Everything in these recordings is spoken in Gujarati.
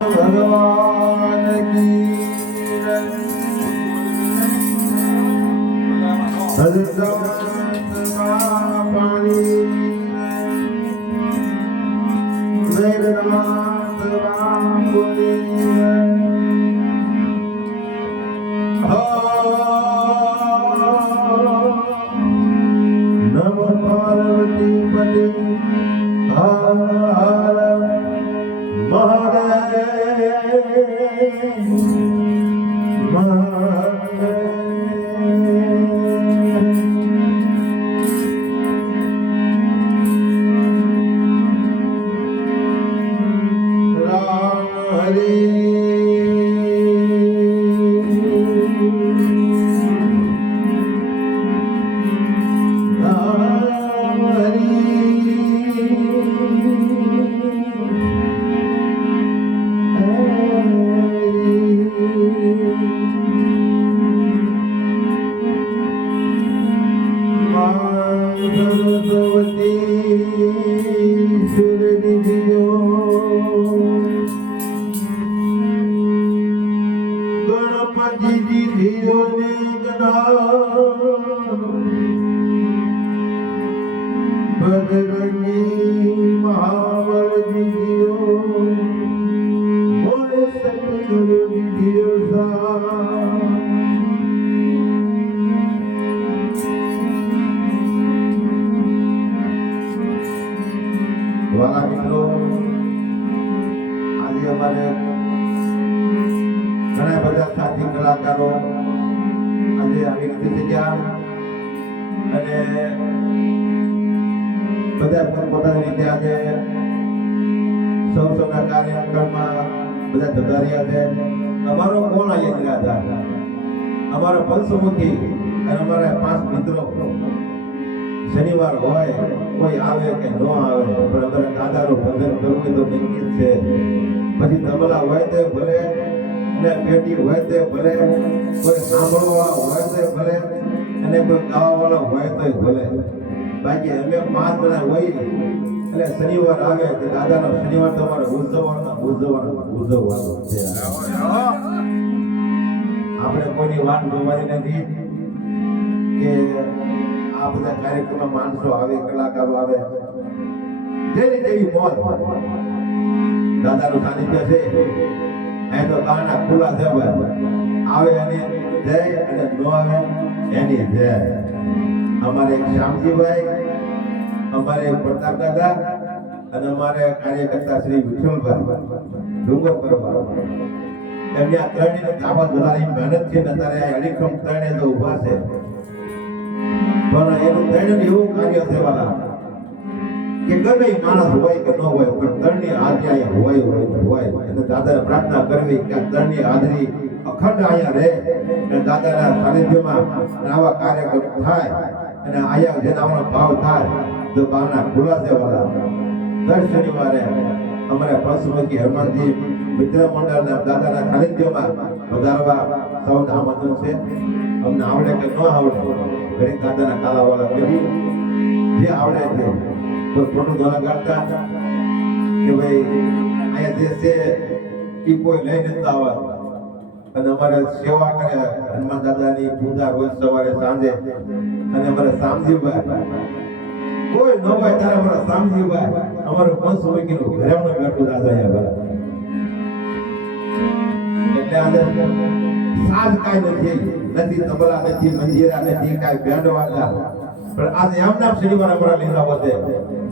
ભગવાન પાણી વેદનાથ બાપુની અને બધા પોતપોતાની રીતે આજે સૌ સૌના કાર્યક્રમમાં બધા જતા રહ્યા છે. અમારો કોણ અહીંયા નિરાધાર અમારો પંચમુખી અને અમારા પાંચ મિત્રો. શનિવાર હોય, કોઈ આવે કે ન આવે, પણ અમારે દાદાનું ભજન કરવું તો નિશ્ચિત છે. પછી તબલા હોય તે ભલે, અને પેટી હોય તે ભલે, કોઈ સાંભળવા હોય તે ભલે અને કોઈ ગાવાવાળો હોય તો ભલે. બાકી અમે પાંચ જણા હોય એટલે શનિવાર આવે કે દાદાનો શનિવાર તમારે ઉજવવાનો ઉજવવાનો ઉજવવાનો છે. આપણે કોઈની વાત જોવાની નથી કે આ બધા કાર્યક્રમમાં માણસો આવે, કલાકારો આવે. જેની જેવી મોત દાદાનું સાનિધ્ય છે. અહીં તો કાના ખુલ્લા છે આવે અને જય અને ન આવે. એની જય અમારે શ્યામજીભાઈ, અમારે પ્રતાપ દાદા અને અમારે કાર્યકર્તા શ્રી વિઠ્ઠલભાઈ, ડુંગર કરવા એમની આ ત્રણેય તાબત વધારી મહેનત છે ને અત્યારે આ અડીખમ ત્રણે તો ઊભા છે. પણ એનું ત્રણેયનું એવું કાર્ય થવાના કે ગમે માણસ હોય કે ન હોય, પણ ત્રણની આજ્ઞા હોય હોય હોય. અને દાદાને પ્રાર્થના કરવી કે ત્રણની હાજરી અખંડ અહીંયા રહે. અને દાદાના સાનિધ્યમાં આવા કાર્યક્રમ થાય અને અહીંયા જેનામાં ભાવ થાય, તો ભાવના ખુલાસે વાળા દર શનિવારે અમારા પંચમુખી હનુમાનજી મિત્ર મંડળના દાદાના સાનિધ્યમાં વધારવા સૌને આમંત્રણ છે. અમને આવડે કે ન આવડે ગરીબ દાદાના કાલાવાળા કરી જે આવડે છે કોઈ ખોટું ધોલા કાઢતા કે ભાઈ, અહીંયા જે છે, એ કોઈ લઈ નથી આવત અને અમારે સેવા કરે હનુમાન દાદાની પૂજા રોજ સવારે સાંજે. અને અમારે સામજીભાઈ. કોઈ ન હોય ત્યારે અમારા સામજીભાઈ અમારો પંચ મૂકીનું ઘરેણું બેઠું દાદા અહીંયા નથી તબલા, નથી મંજીરા, નથી કાંઈ બેન્ડ વાગા પણ આજે એમના શનિવાર લીધા વધે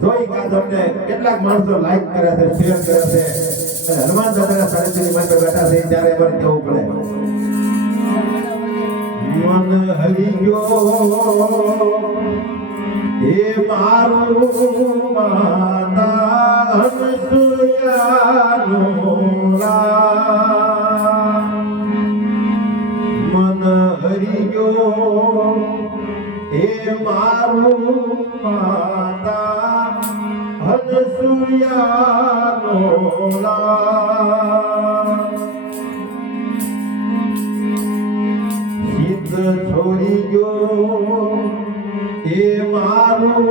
જોઈ કે તમને કેટલાક માણસો લાઈક કરે છે શેર કરે છે, અને હનુમાન દાદાના સાનિધ્યની માટે ત્યારે ગયો હે મારું માતા એ મારું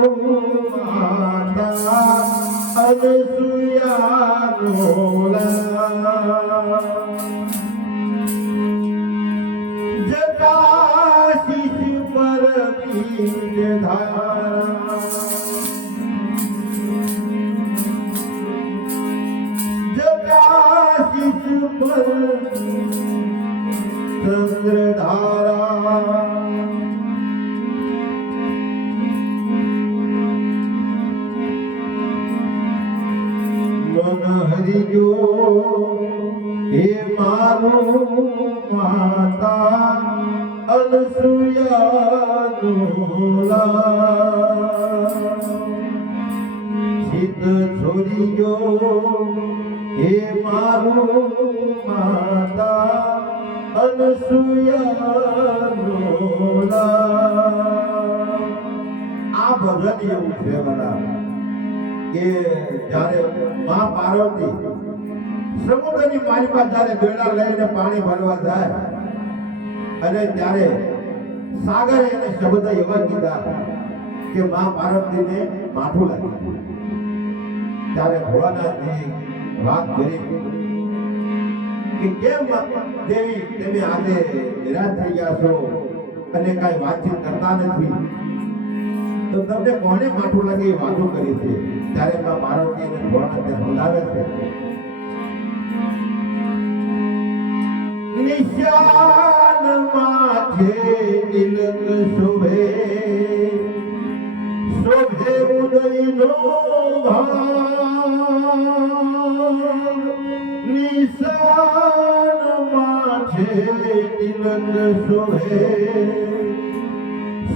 હરિજો હે મારું માતા અનસુયા સિદ્ધ છોરી જો હે મારું માતા અનસુયા આ ભજન એવું છે બધા કે જ્યારે મા પાર્વતી સમુદ્રની પાણીમાં જ્યારે બેડા લઈને પાણી ભરવા જાય અને ત્યારે સાગરે એને શબ્દ એવા કીધા કે મા પાર્વતીને માથું લાગ્યું. ત્યારે ભોળાનાથજી વાત કરી કે કેમ દેવી, તમે આજે નિરાશ થઈ ગયા છો અને કાંઈ વાતચીત કરતા નથી? તો તમને કોને માઠું લાગે એ વાતો કરી છે? ત્યારે એમાં પાર્વતી અને ભોળાનાથને સમજાવે છે. નિશાન માથે તિલક શોભે. શોભે ઉદયનો નિશાન માથે તિલક શોભે.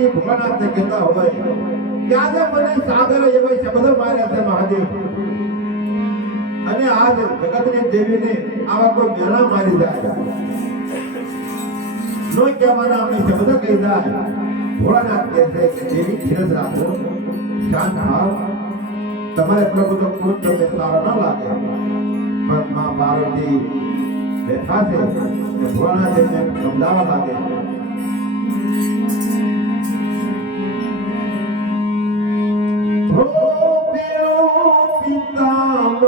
પાર્વતીજી ભોળાનાથને કહેતા હોય આજે મને સાગર એવા શબ્દ માર્યા છે મહાદેવ. અને આજ જગતની દેવીને આવા કોઈ મેળા મારી જાય. નો કહેવાના અમે શબ્દ કહી જાય. ભોળાનાથ કહે છે કે, દેવી, ધીરજ રાખો શાંત થાવ તમારે પ્રભુનો ક્રોધ તમને સારો ન લાગે. પણ માં પાર્વતી બેઠા છે ભોળાનાથ એમને સમજાવવા લાગે.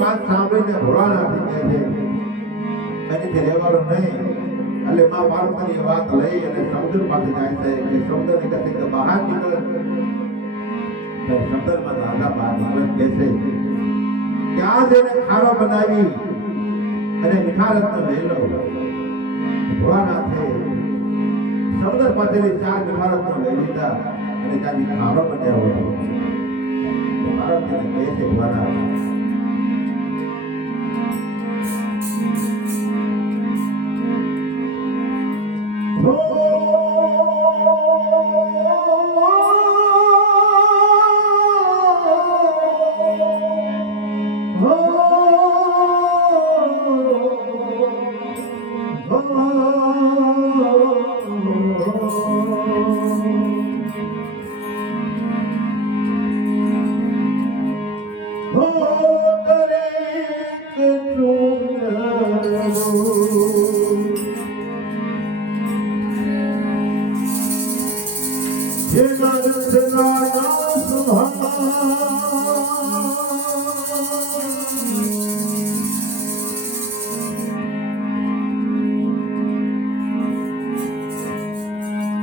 વાત સાંભળીને ભોળાનાથ કહે છે. એની રહેવાનું નહીં. એટલે માં પાર્વતીની વાત લઈ અને સમુદ્ર પાસે જાય છે કે સમુદ્રની કથે કે બહાર નીકળે. સમુદ્રમાં દાદા બહાર નીકળે કહે છે. ત્યાં જઈને ખારો બનાવી અને મીઠા રત્ન લઈ લો ભોળાનાથે સમુદ્ર પાસેની ચાર મીઠા રત્ન લઈ લીધા અને ત્યાંથી ખારો બન્યા હોય. પાર્વતીને કહે છે ભોળાનાથ હો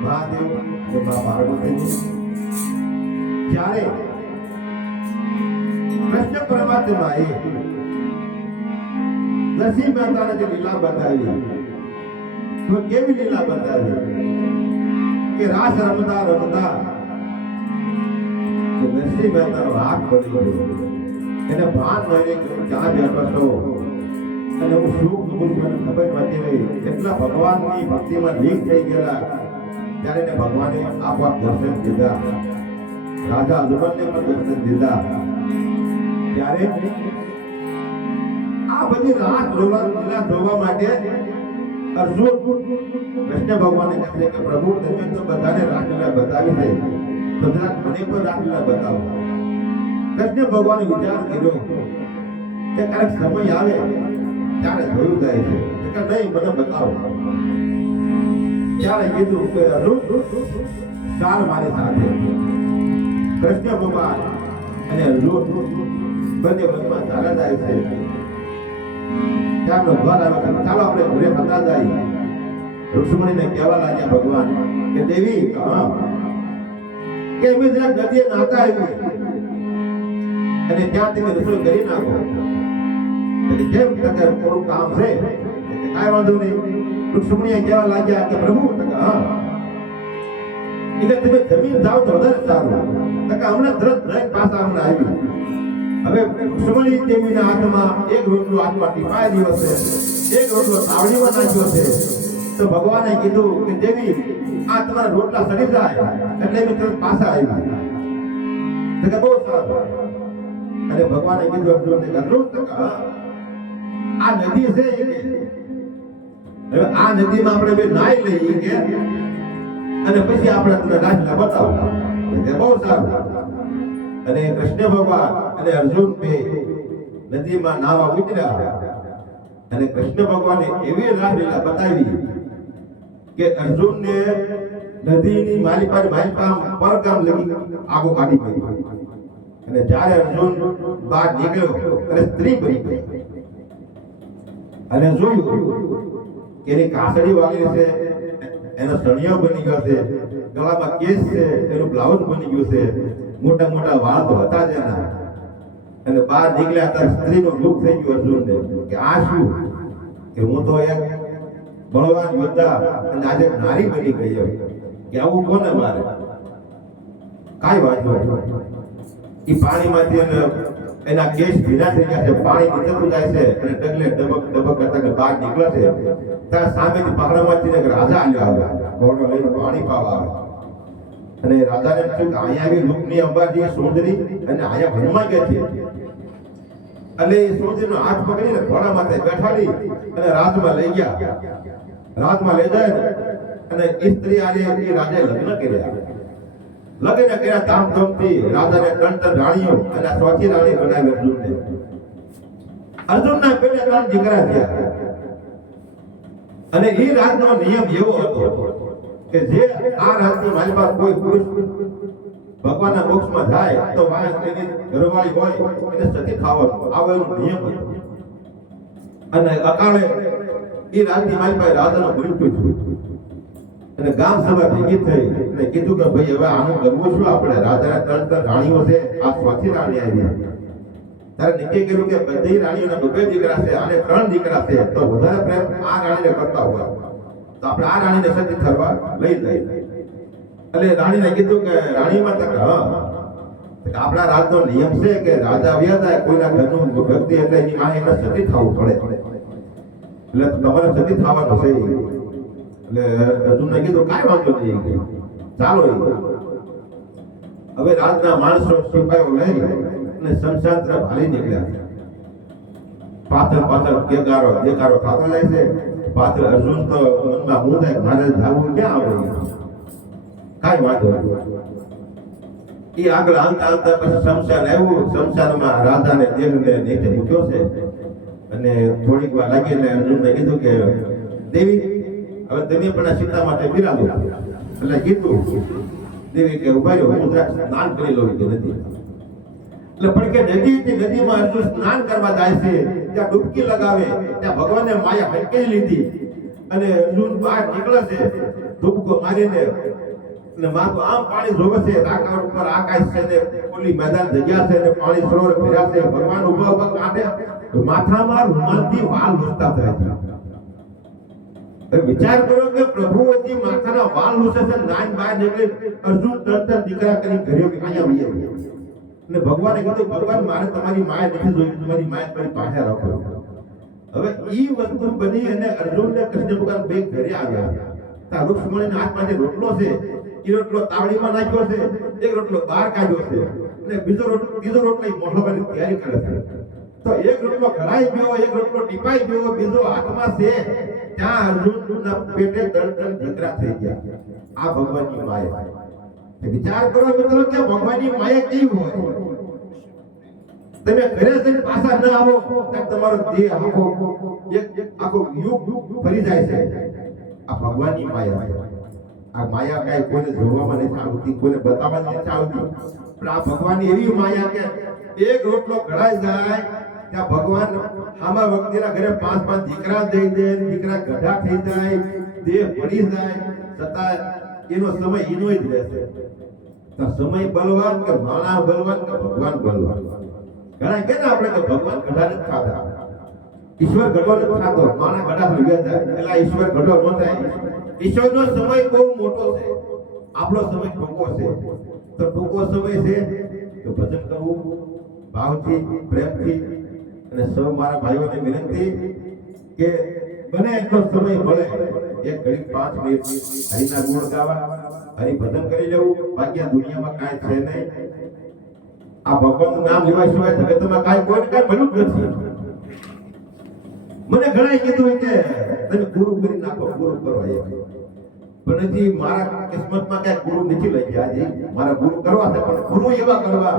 મહાદેવ અને મા પાર્વતીની જ્યારે કૃષ્ણ પરમાત્માએ નરસિંહ મહેતાને જે લીલા બતાવી તો કેવી લીલા બતાવી કે રાસ રમતા રમતા કે નરસિંહ મહેતાનો રાગ પડી ગયો. એને ભાન મળી કે હું ક્યાં બેઠો છો અને હું શું છું ખબર રહી એટલા ભગવાનની ભક્તિમાં લીન થઈ ગયેલા. ત્યારે એને ભગવાને આપોઆપ દર્શન દીધા. રાજા અજમલને પણ દર્શન દીધા. ત્યારે આ બધી રાત જોવા લીલા માટે અર્જુન કૃષ્ણ ભગવાને કહે કે, પ્રભુ, તમે તો બધાને રાસલીલા બતાવી દે બધા મને પણ રાસલીલા બતાવો. કૃષ્ણ ભગવાને વિચાર કર્યો કે, ક્યારેક સમય આવે ત્યારે જોયું જાય છે કે નહીં, મને બતાવો. ત્યારે કીધું કે અર્જુન ચાલ મારી સાથે. કૃષ્ણ ભગવાન અને અર્જુન બંને વચમાં ચાલે જાય છે. ત્યારનો ઘર આવે છે ચાલો આપણે ઘરે હતા જાય. રુક્ષ્મણીને કહેવા લાગ્યા ભગવાન કે, દેવી, હા. કે અમે જરા નદીએ નાતા આવી અને ત્યાં તમે રસોઈ કરી નાખો એટલે જેમ તકે થોડું કામ છે કાંઈ વાંધો નહીં. રુક્ષ્મણીએ કહેવા લાગ્યા કે પ્રભુ હા. એટલે તમે જમીન જાઓ તો વધારે સારું. તકે હમણાં તરત બ્રેક પાસ હમણાં આવ્યું હવે રુક્ષ્મણી દેવીના હાથમાં એક રોટલો હાથમાં ટીપાય દિવસ છે. એક રોટલો સાવડીમાં નાખ્યો છે. તો ભગવાને કીધું કે દેવી, આ તમારા રોટલા સડી જાય. એટલે મેં તરત પાછા આવ્યા. તો બહુ સારું. અને ભગવાને કીધું, અર્જુનને કે અર્જુન આ નદી છે હવે આ નદીમાં આપણે બે નાઈ લઈએ કે? અને પછી આપણે તમને રાજના બતાવો. એટલે બહુ સારું. અને કૃષ્ણ ભગવાન અને અર્જુન બે નદીમાં નાવા ઉતર્યા. અને કૃષ્ણ ભગવાને એવી રાસલીલા બતાવી કે અર્જુનને નદીની માલિપા માલિપા પર કામ લગી આગો કાઢી ગઈ અને જ્યારે અર્જુન બહાર નીકળ્યો, ત્યારે સ્ત્રી બની ગઈ. અને જોયું કે એની કાસડી વાગી છે એનો સણિયો બની ગયો છે, ગળામાં કેસ છે, એનું બ્લાઉઝ બની ગયું છે, મોટા મોટા વાળ તો હતા જ એના. અને બહાર નીકળ્યા ત્યારે સ્ત્રીનું દુઃખ થઈ ગયું અર્જુનને કે આ શું? કે હું તો એક બળવાન યોદ્ધા અને આજે નારી બની ગઈ. કે આવું કોને મારે? કાંઈ વાંધો એ પાણીમાંથી એને એના કેસ ભીના થઈ ગયા છે, પાણી નીકળતું જાય છે અને ડગલે ડબક ડબક કરતા બહાર નીકળે છે. ત્યાં સામેથી પહાડમાંથી એક રાજા આવ્યો આવ્યા ઘોડો લઈને પાણી પાવા આવે. અને રાજાને એમ થયું કે અહીંયા આવી રૂપની અંબાજી સુંદરી અને અહીંયા વનમાં ગયા છે. અને એ સુંદરીનો હાથ પકડીને ઘોડા માથે બેઠાડી અને રાતમાં લઈ ગયા. રાતમાં લઈ જાય અને સ્ત્રી આજે એ રાજાએ લગ્ન કર્યા. લગ્ન કર્યા ધામધૂમથી રાજાને ત્રણ રાણીઓ અને ચોથી રાણી બનાવી અર્જુનને. અર્જુનના પેલે ત્રણ દીકરા થયા. અને એ રાજનો નિયમ એવો હતો કે જે આ રાજની માલિકા કોઈ પુરુષ ભગવાનના મોક્ષમાં જાય તો વાય એની ઘરવાળી હોય એને સતી ખાવાનું આવો એનો નિયમ હતો. અને અકાળે એ રાજની પાસે રાજાનો મૃત્યુ થયું. અને ગામ સભા ભેગી થઈ. અને કીધું કે ભાઈ, હવે આનું કરવું શું આપણે? રાજાના ત્રણ ત્રણ રાણીઓ છે, આ ચોથી રાણી આવી. ત્યારે નિકે કર્યું કે બધી રાણીઓના બબે દીકરા છે અને ત્રણ દીકરા છે, તો વધારે પ્રેમ આ રાણીને કરતા હોય. તો આપણે આ રાણીને સતી કરવા લઈ જઈએ એટલે રાણીને કીધું કે, રાણીમાં તક, હા. આપણા રાજનો નિયમ છે કે રાજા આવ્યા થાય કોઈના ઘરનું ભક્તિ એટલે એની માં એને સતી થવું પડે. એટલે તમારે સતી થવાનું છે. એટલે અર્જુનને કીધું, કાંઈ વાંધો નહીં. ચાલો હવે રાતના માણસો સિપાહીઓ લઈ અને શમશાન તરફ હાલી નીકળ્યા પાછળ પાછળ કેકારો કેકારો થતો જાય છે. પાછળ અર્જુન તો મનમાં હું થાય મારે જાવું ક્યાં આવે? કાંઈ વાંધો નહીં. એ આગળ આવતા આવતા પછી શમશાન આવ્યું. શમશાનમાં રાધાને દેવને નીચે મૂક્યો છે. અને થોડીક વાર લાગીને અર્જુનને કીધું કે, દેવી હવે તમે પણ આ માટે બિરાજો એટલે કીધું દેવી કે ઊભા રહ્યો હું સ્નાન કરી લઉં કે નથી. એટલે પણ કે નદીથી નદીમાં અર્જુન સ્નાન કરવા જાય છે, ત્યાં ડૂબકી લગાવે, ત્યાં ભગવાનને માયા હટકેલી લીધી અને અર્જુન બહાર નીકળે છે, ડૂબકો મારીને અને માથું આમ પાણી જોવે છે રાકાળ ઉપર આકાશ છે ને ઓલી મેદાન જગ્યા છે ને પાણી સરોવર ફર્યા છે, ભગવાન ઊભા ઊભા કાઢે માથામાં રૂમાલથી વાલ લૂછતા થાય છે. વિચાર કરો કે પ્રભુજી માથાના વાલ લૂસે છે નાન બહાર નીકળે, અર્જુન તરત દીકરા કરી ઘરે કે અહીંયા આવ્યો અને ભગવાને કીધું, ભગવાન, મારે તમારી માયા નથી જોઈ તમારી માયા તમારી પાસે રાખો. હવે ઈ વસ્તુ બની અને અર્જુન ને કૃષ્ણ ભગવાન બે ઘરે આવ્યા. તા રુક્ષ્મણી ના હાથ જે રોટલો છે એ રોટલો તાવડીમાં નાખ્યો છે, એક રોટલો બહાર કાઢ્યો છે, અને બીજો રોટલો બીજો રોટલો મોઢો તૈયારી કરે છે. તો એક રોટલો ઘડાઈ ગયો એક રોટલો ટીપાઈ ગયો બીજો હાથમાં છે, ત્યાં અર્જુનના પેટે ત્રણ ત્રણ થઈ ગયા. આ ભગવાનની માયા. વિચાર કરો મિત્રો કે ભગવાનની માયા કેવી હોય? તમે ઘરે જઈને પાછા ન આવો તમારો દેહ આખો, એક આખો યુગ ફરી જાય છે. આ ભગવાનની માયા આ માયા કાંઈ કોઈને જોવામાં નથી આવતી, કોઈને બતાવવા નથી આવતી. પણ આ ભગવાનની એવી માયા કે એક રોટલો ઘડાઈ જાય ત્યાં ભગવાન આમાં વ્યક્તિના ઘરે પાંચ પાંચ દીકરા દઈ દે, દીકરા ગઢા થઈ જાય, દેહ પડી જાય, છતાં એનો સમય એનો જ રહેશે. સમય બલવાન કે માણા બલવાન કે ભગવાન બલવાન? ઘણા કે ને આપણે કે ભગવાન ગઢા નથી ખાતા ઈશ્વર ગઢો નથી ખાતો માણા ગઢા થઈ થાય એટલે ઈશ્વર ગઢો ન થાય. ઈશ્વરનો સમય બહુ મોટો છે. આપણો સમય ટૂંકો છે. તો ટૂંકો સમય છે તો ભજન કરવું. ભાવથી, પ્રેમથી અને સૌ મારા ભાઈઓને વિનંતી કે બને એટલો સમય મળે. એક ઘડી પાંચ મિનિટ હરિના ગુણ ગાવા, હરિ ભજન કરી લેવું. બાકી આ દુનિયામાં કાંઈ છે નહીં. આ ભગવાનનું નામ લેવા સિવાય જગતમાં કાંઈ કોઈને કાંઈ મળ્યું જ નથી. મને ઘણા કીધું કે તમે ગુરુ કરી નાખો, ગુરુ કરો પણ હજી મારા કિસ્મતમાં ક્યાંય ગુરુ નથી લઈ ગયા મારા ગુરુ કરવા છે, પણ ગુરુ એવા કરવા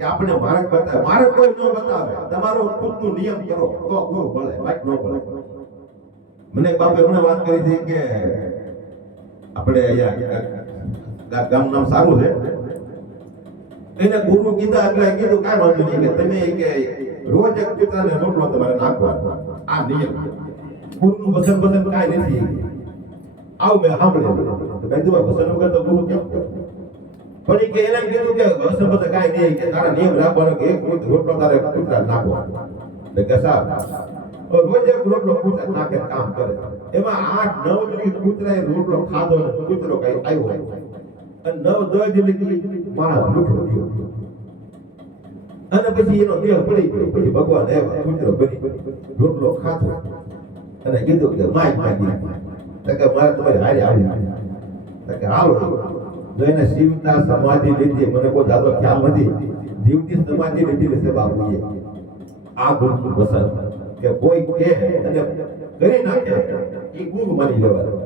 કે આપણે માર્ગ બતાવે. માર્ગ કોઈ ન બતાવે. તમારો ખુદનું નિયમ કરો. તો ગુરુ ભલે બાઈક ન ભલે. મને બાપે મને વાત કરી હતી કે આપણે અહીંયા ગામ નામ સારું છે. એને ગુરુ કીધા એટલે કીધું, કાંઈ વાંધો નહીં કે તમે કે રોજ એક પિતાને રોટલો તમારે નાખવાનો. આ નિયમ. ગુરુનું વચન વચન કાંઈ નથી. આવું મેં સાંભળ્યું કીધું વચન વગર તો ગુરુ કેમ? પણ કે એને કીધું કે હશે વચન કાંઈ નહીં, કે તારા નિયમ રાખવાનો કે એક રોટલો તારે કૂતરા નાખો એટલે કે સાહેબ રોજ એક રોટલો કૂતરા નાખે કામ કરે. એમાં આઠ, નવ દિવસ કૂતરાએ રોટલો ખાધો ને કૂતરો કઈ આવ્યો અને નવ, દસ દિવસ માણસ ભૂખ્યો ગયો અને પછી એનો દેહ પડી ગયો. પછી ભગવાન આવ્યા, કૂતરો બની રોટલો ખાધો. અને કીધું કે માય માગી તો કે મારે તમારી હારી આવી. તો કે હાલો. જો એને શિવના સમાધિ લીધી. મને કોઈ દાદો ખ્યાલ નથી. જીવની સમાધિ લીધી છે બાપુએ? આ ગુરુનું વસન કે કોઈ કે અને કરી નાખે એ ગુરુ માની લેવાનું.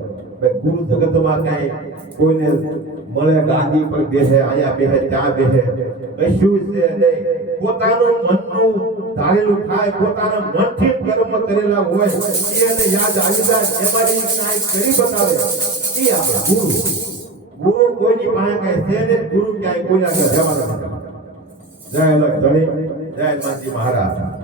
ગુરુ જગતમાં કાંઈ કોઈને મળે ગાંધી પર બેસે આયા બેસે, ત્યાં બેસે, કશું છે નહીં. પોતાનું મનનું ધારેલું થાય, પોતાના મનથી કર્મ કરેલા હોય, એને યાદ આવી જાય, એમાંથી કાંઈ કરી બતાવે. એ આપણે ગુરુ. ગુરુ કોઈની પાસે કાંઈ છે ને ગુરુ ક્યાંય કોઈના જવાના જય લક્ષ જય માજી મહારાજ.